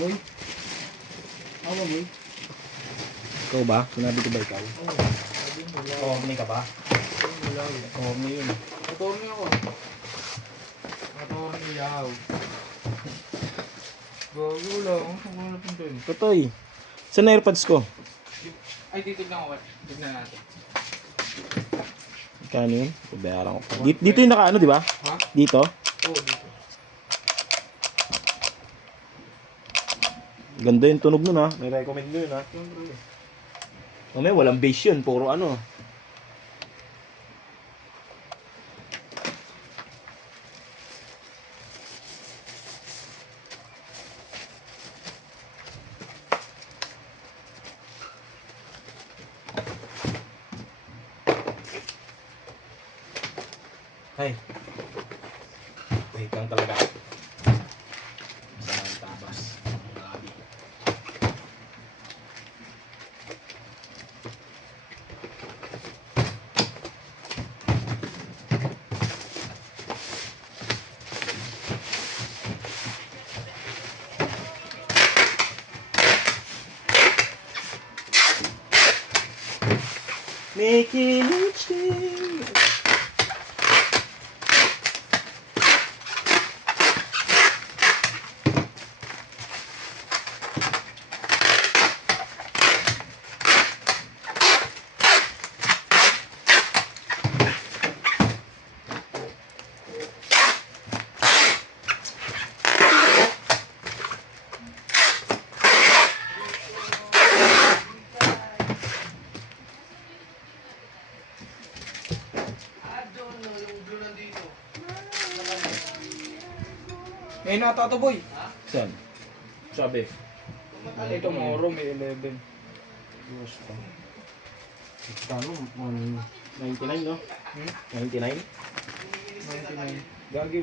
Boy. Ako ba, boy? Ikaw ba? Sinabi ko ba ikaw? Oo. Sabi mo, wala. Corny ka ba? Wala. Corny yun. Attorney ako. Attorney yaw. Gago lang. Ang wala pang tayo. Totoy. Saan na AirPods ko? Ay, titignan ko. Tignan natin. Kano yun? Bayaran ko pa. Dito yung nakaano, di ba? Ha? Dito? Oo, dito. Ganda yung tunog nun ha. May recommend mo yun ha. Siyempre. Mamaya walang bass yun. Puro ano. Ay. Wait lang talaga. Masama yung tabas. Grabe. Making it change. May nata to, boy. Saan? Sabi. Ito, Moro, may 11. Yes pa. Kano? 199 no? Hmm? 99? 99. Gagi